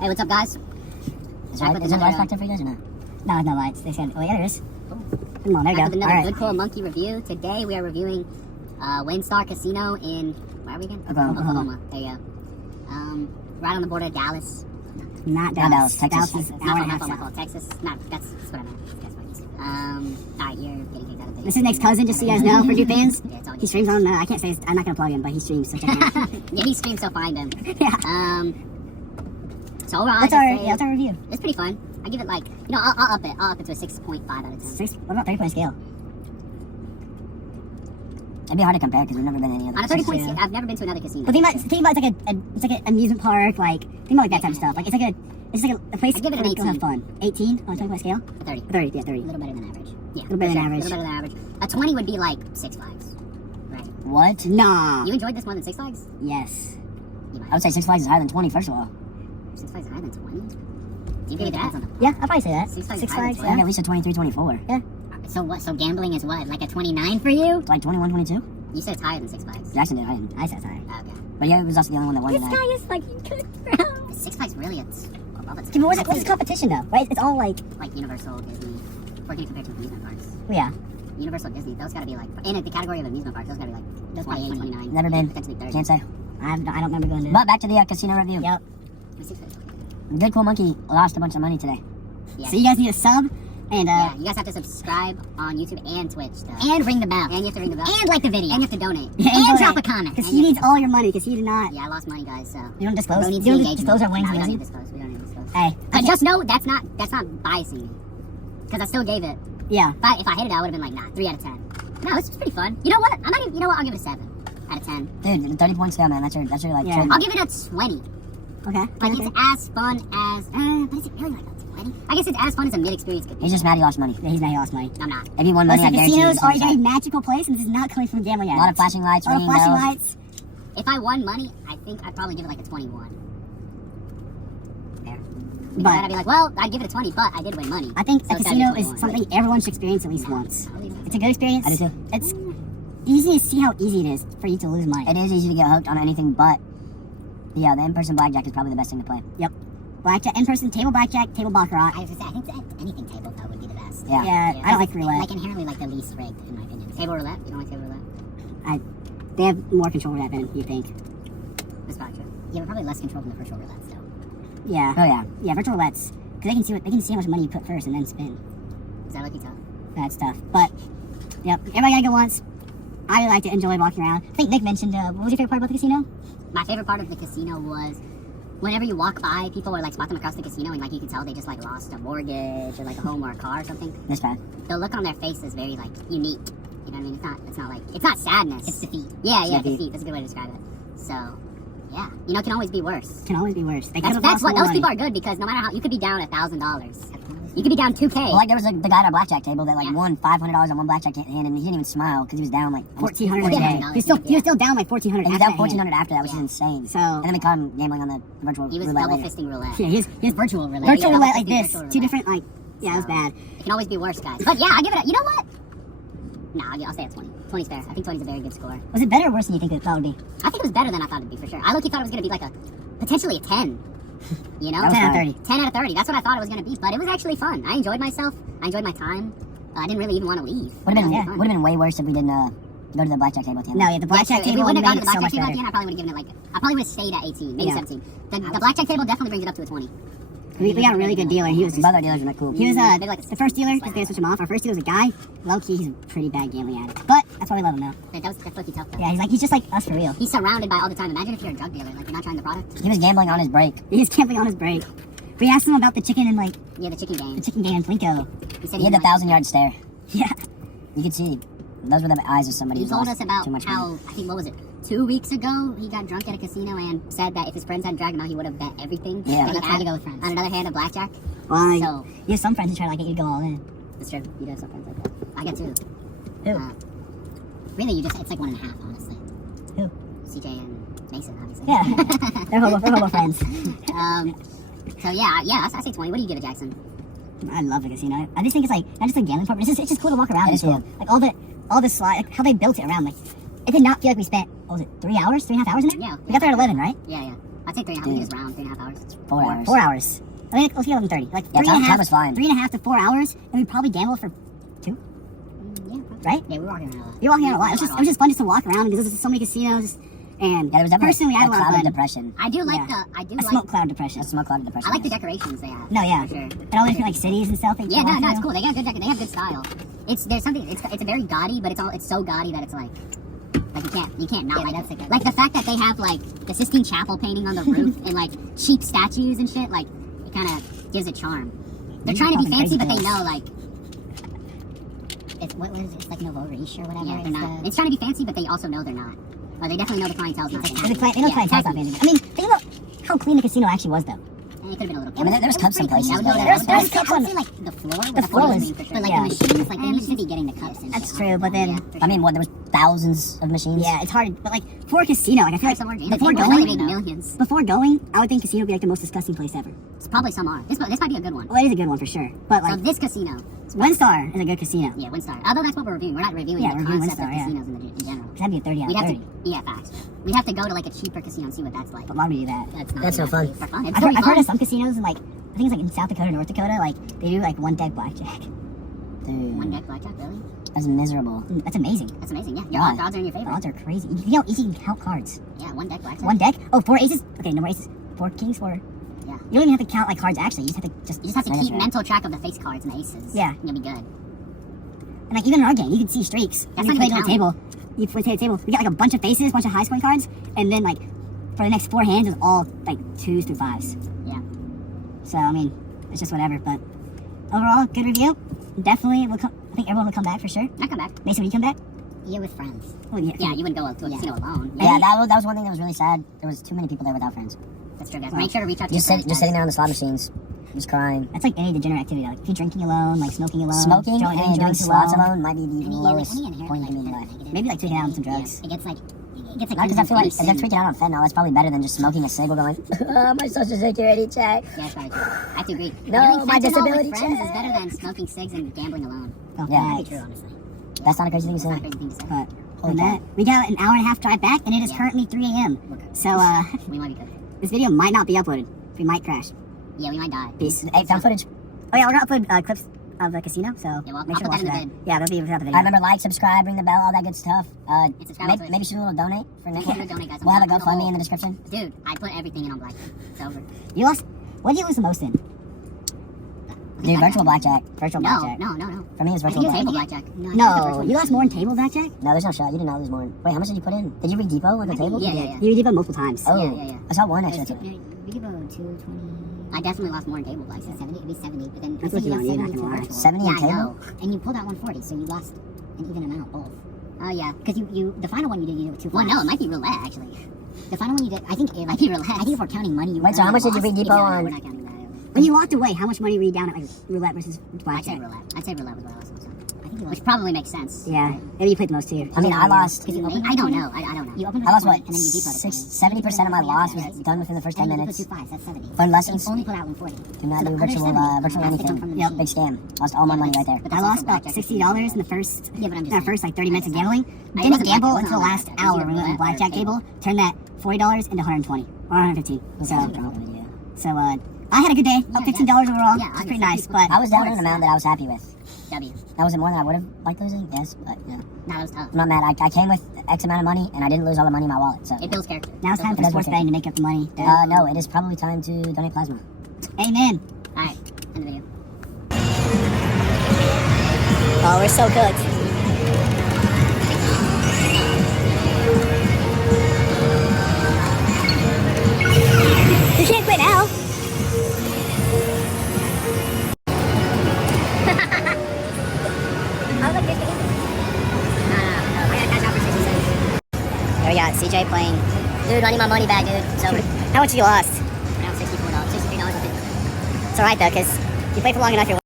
Hey, what's up, guys? Is there lights back there for you guys or not? No, no lights. They said, oh yeah, there is. Come on, there you Back go. with All another right. Good Cool Monkey review. Today we are reviewing Winstar Casino in, where are we again? Oklahoma. There you go. Right on the border of Dallas. Not Not Dallas. Dallas, Texas. Dallas is Not an hour and a half my south. fault. Texas. No, that's what I meant. That's what alright, you're getting kicked out of the video. This is Nick's cousin, just so you guys know, for new fans. Yeah, it's all He good. streams on, I can't say, I'm not going to plug him, but he streams, so check him out. Yeah, he streams, so find him. Yeah. So overall, What's our review? it's pretty fun. I give it like, I'll up it. I'll up it to a 6.5 out of 10. What about 30-point scale? It'd be hard to compare because we've never been any other. On a 30-point Yeah. scale, I've never been to another casino. But think about it's like an amusement park, like, think about like that type of stuff. Like, it's like a place I'd give it an to go 18. have fun. 18 on a 20-point scale? 30. 30, yeah, A 30. little better than average. Yeah, A little better for than sure. average. A little better than average. A 20 would be like Six Flags. Right. What? Nah. You enjoyed this more than Six Flags? Yes. You might. I would say Six Flags is higher than 20, first of all. Six Flags is higher than 20? Do you agree with that? Yeah, I'd probably say that. Six Flags Six higher than Flags, I think yeah. at least a 23, 24. Yeah. So what? So gambling is what? Like a 29 for you? Like 21, 22? You said it's higher than Six Flags. Jackson did. I didn't. I said sorry. Oh, okay. But yeah, it was also the only one that won This tonight. guy is like, you could, bro. Is Six Flags really above its Dude, but what's the competition though? Right? It's all like, like Universal, Disney. We're going to compare to amusement parks. yeah. Universal, Disney, those gotta be like, in the category of amusement parks, those gotta be like 28, 29. Never been. Potentially 30. Can't say. I don't remember going to. But back to the casino review. Yep. Six Flags. Good Cool Monkey lost a bunch of money today. Yeah. So you guys need a sub and Yeah, you guys have to subscribe on YouTube and Twitch. And ring the bell. And you have to ring the bell. And like the video. And you have to donate. Yeah, and donate. drop a comment. because And he you- needs all your money because he did not. Yeah, I lost money, guys, so. You don't disclose. We You don't need don't to disclose our winnings. No, we don't losing? need to disclose. We don't need to disclose. Hey, But just know that's not biasing me. Because I still gave it. yeah. If I hated it, I would have been like, nah, 3 out of 10. No, it's pretty fun. You know what? You know what? I'll give it a 7 out of 10. Dude, 30 point scale, man. That's your like. Yeah. trademark. I'll give it a 20. Okay. Like, okay. it's as fun as. But is it really like a 20? I guess it's as fun as a mid-experience could be. He's just mad he lost money. Yeah, he's not. He lost money. I'm not. If he won money, Listen, I guarantee casinos you are he's a upset. magical place, and this is not coming from gambling A ads. lot of flashing lights, A lot of ringing flashing bells. lights. If I won money, I think I'd probably give it like a 21. There. But- But I'd be like, well, I'd give it a 20, but I did win money. I think So a it's gotta be casino is 21. something everyone should experience at least once. I'll leave it. It's a good experience. I do too. It's easy to see how easy it is for you to lose money. It is easy to get hooked on anything, but yeah, the in-person blackjack is probably the best thing to play. Yep. Blackjack, in-person, table blackjack, table baccarat. I was gonna say, I think that anything tabletop would be the best. Yeah. Yeah, I don't like roulette. Like inherently like the least rigged, in my opinion. Table roulette? You don't like table roulette? They have more control over that than you think. That's probably true. Yeah, but probably less control than the virtual roulette still. Yeah. Oh yeah. Yeah, virtual roulettes. Because they can see how much money you put first and then spin. Is that lucky tough? That stuff. But, yep, everybody gotta go once. I like to enjoy walking around. I think Nick mentioned, what was your favorite part about the casino? My favorite part of the casino was whenever you walk by, people would like spot them across the casino and like you could tell they just like lost a mortgage or like a home or a car or something. This bad. The look on their face is very like unique. You know what I mean? It's not sadness. It's defeat. Yeah, defeat. That's a good way to describe it. So, yeah, it can always be worse. Can always be worse. They That's could've lost what more those people money. are good because no matter how you could be down $1,000, you could be down $2K. Well, like there was the guy at our blackjack table that like Yeah. won $500 on one blackjack hand, and he didn't even smile because he was down like almost- $1,400 a Yeah. day. He was still down like $1,400 And he was after down that 1,400 after that, which Yeah. is insane. So, And then we caught him gambling on the virtual He was roulette double later. fisting roulette. yeah, his Virtual roulette. virtual Yeah, roulette double like fisting this. virtual Two roulette. different, like, yeah, it was bad. It can always be worse, guys. But yeah, I'll give it a, you know what? Nah, I'll say a 20. 20's fair. I think 20's a very good score. Was it better or worse than you think it would be? I think it was better than I thought it'd be for sure. I low-key thought it was going to be like potentially a 10. You know? That was 10 out of fine. 30. 10 out of 30. That's what I thought it was going to be. But it was actually fun. I enjoyed myself. I enjoyed my time. I didn't really even want to leave. Would have It been was fun. way worse if we didn't go to the blackjack table at the end. No, yeah, the Yeah, blackjack true. If we table wouldn't have gone made to it the so blackjack much table at better. the end, I probably would have given it I probably would have stayed at 18, maybe Yeah. 17. The blackjack table definitely brings it up to a 20. We got a really good dealer. He was Both just, our dealers are not cool. he was Maybe like the first dealer, just gonna switch him off. Our first dealer was a guy. Low key, he's a pretty bad gambling addict. But that's why we love him now. That's lucky tough. Though. Yeah, he's just like us for real. He's surrounded by all the time. Imagine if you're a drug dealer, like you're not trying the product. He was gambling on his break. He's camping on his break. We asked him about the chicken and like Yeah, the chicken game. the chicken game in Plinko. He said He had the didn't like- 1,000-yard stare. Yeah. You could see those were the eyes of somebody. He who's told lost us about too much how, money. I think, what was it, 2 weeks ago, he got drunk at a casino and said that if his friends hadn't dragged him out, he would have bet everything. Yeah. that he That's had why you go with friends. on another hand of blackjack. Well, like, So, you have some friends who try to like get you to go all in. that's true. You do have some friends like that. I get two. Who? Really, it's like 1.5, honestly. Who? CJ and Mason, obviously. Yeah. They're hobo friends. So yeah, I say 20. What do you give it, Jackson? I love the casino. I just think it's like not just the gambling part, but it's just cool to walk around. It is cool. Like all the slide, like how they built it around. Like it did not feel like we spent, what was it, 3 hours, 3.5 hours in there? Yeah. We got there at 11, right? Yeah. I'd say 3.5. We just round 3.5 hours. 4 hours. 4 hours. I think let's go 30. Like Yeah, 3.5 was fine. 3.5 to 4 hours, and we probably gambled for 2. Yeah. Right? Yeah, we were walking around a lot. You're walking around a lot. It was just fun just to walk around because there's so many casinos. And Yeah, there was definitely personally, I had a lot of cloud fun. of depression. I do like Yeah. the A smoke cloud depression. A smoke cloud of depression. I like the yes. decorations they have. No, yeah. For sure. And all the different like cities and stuff. Yeah, no, it's cool. They got good they have good style. There's something. It's very gaudy, but it's so gaudy that it's like you can't not like it. Like the fact that they have like the Sistine Chapel painting on the roof and like cheap statues and shit. Like it kind of gives it charm. They're trying to be fancy, but they know like what is it? It's like Nouveau Riche or whatever. yeah, they're not. It's trying to be fancy, but they also know they're not. Or they definitely know the clientele's not. They know the clientele's not fancy. I mean, think about how clean the casino actually was, though. And it could have been a little. I mean, there was cups in places. I would but- go there. There's I would cups say on- like the floor. The floor was- for sure. But like yeah. the machines, like they need to be getting the cups. And That's shit true, on but them. then- Yeah, for I mean, sure. what? There was thousands of machines. Yeah, it's hard. But like for a casino, like I feel like Somewhere in before the table, they going, made millions. before going, I would think casino would be like the most disgusting place ever. It's probably some are. This might be a good one. Well, it is a good one for sure. But So like this casino, Winstar is a good casino. yeah, Winstar. Although that's what we're reviewing. We're not reviewing Yeah, the we're reviewing concept of Winstar, yeah. casinos in general. That'd be a 30 out We'd of have 30. to, yeah, facts. We'd have to go to like a cheaper casino and see what that's like. But why would we do that? That's no fun. For fun. It's I've very heard fun. of some casinos in like I think it's like in South Dakota, North Dakota, like they do like 1 deck blackjack. Dude, One deck blackjack, really? that's miserable. That's amazing. That's amazing. Yeah, Why? your odds are in your The favor. odds are crazy. You know, you can count cards. Yeah, one deck blackjack. 1 deck? Oh, 4 aces? Okay, no more aces. 4 kings, 4. Yeah. You don't even have to count like cards actually. You just have to You just have to Manage keep it. mental track of the face cards and the aces. Yeah. And you'll be good. And like even in our game, you can see streaks. That's You not play even on the table. You play the table. We got like a bunch of faces, bunch of high scoring cards, and then like for the next 4 hands is all like 2s through 5s. Yeah. So I mean, it's just whatever. But overall, good review. Definitely, I think everyone will come back for sure. I come back. Mason, will you come back? Yeah, with friends. Oh yeah. Yeah, you wouldn't go to a Yeah. casino alone. Yeah, that was one thing that was really sad. There was too many people there without friends. That's true, guys. Well, Make sure to reach out to Just your friends. sitting there on the slot machines, just crying. That's like any degenerate activity. Like if you're drinking alone, like smoking alone, Smoking doing and doing drugs slots alone might be the Any lowest inherent, point like, in your kind life. of negative- Maybe, like, taking out some drugs. Yeah. It gets like Not because I feel like if they're tweaking out on fentanyl, that's probably better than just smoking a cig going, my social security check. Yeah, that's probably true. I have to agree. No, Doing my fentanyl disability with friends check. is better than smoking cigs and gambling alone. Oh, Yeah. That'd nice. be true, honestly. That's not a crazy thing to That's not a say. crazy thing to say. But Holy on cow. that, we got an hour and a half drive back, and it is Yeah. currently 3 a.m. We're good. So We might be good. this video might not be uploaded. We might crash. Yeah, we might die. Peace. Hey, found footage. Oh yeah, we're gonna upload clips of the casino, so well, make I'll sure put to watch that in that. the vid. Yeah, that'll be without the video. I remember like, subscribe, ring the bell, all that good stuff. subscribe on Twitch. Maybe shoot a little donate for Nick. Shoot a donate, guys. We'll have a I'm GoFundMe not- in the description. Dude, I put everything in on blackjack. It's over. You lost. What did you lose the most in? Dude, virtual blackjack. Virtual No, blackjack. no. For me, it's I virtual think it's table blackjack. blackjack. I think No, it's you lost more in table blackjack. No, there's no shot. You did not lose more. Wait, how much did you put in? Did you re-depot with the table? Yeah. You did it multiple times. Oh, Yeah. I saw one extra. We give a 220. I definitely lost more in table blackjack. 70, it'd be 70, but then That's I think looking you on lost you, not 70 gonna lie. virtual. 70 yeah, in I table? know. And you pulled out 140, so you lost an even amount both. Oh yeah, because you the final one you did with 2. Well, no, it might be roulette actually. The final one you did, I think it might be roulette. I think if we're counting money, you Wait, so how much did you lost. re-depot Yeah, on? We're not counting that. When you walked away, how much money were you down at like roulette versus I'd say blackjack? roulette. I'd say roulette was what I lost. I think you lost. Which probably makes sense. Yeah, maybe you played the most too. I mean, I lost. Because you opened. I don't know. I don't know. You opened. I lost what? and then you depoted 70% of my loss was done within the first 10 and minutes. then you put 2 5s. That's 70. Fun lessons. You only put out 140. Do not So do the other virtual 70 virtual has to come anything. from the Yep. machine. Big scam. Lost all my money right there. But I that's lost also about blackjack. $60 in the first, Yeah, but I'm just our saying. first like 30 minutes of I gambling. wasn't Didn't gamble blackjack, until it the wasn't last blackjack. hour It was when we went on roulette or blackjack table. table. Turned that $40 into 120 or 115. That's So, a wrong video. I had a good day. Up Yeah, $15 overall. Yeah, It's pretty nice, but I was down an amount that I was happy with. W. That wasn't more than I would have liked losing, yes, but yeah. No, that was tough. I'm not mad. I came with X amount of money and I didn't lose all the money in my wallet. So It builds character. now it's time for That's sports okay. betting to make up the money. no, it is probably time to donate plasma. Amen. Alright, end the video. Oh, we're so cooked. You can't quit now. There we got CJ playing. Dude, I need my money back, dude. So, How much you lost? around $64, $63.50. It's alright though, because you play for long enough, you're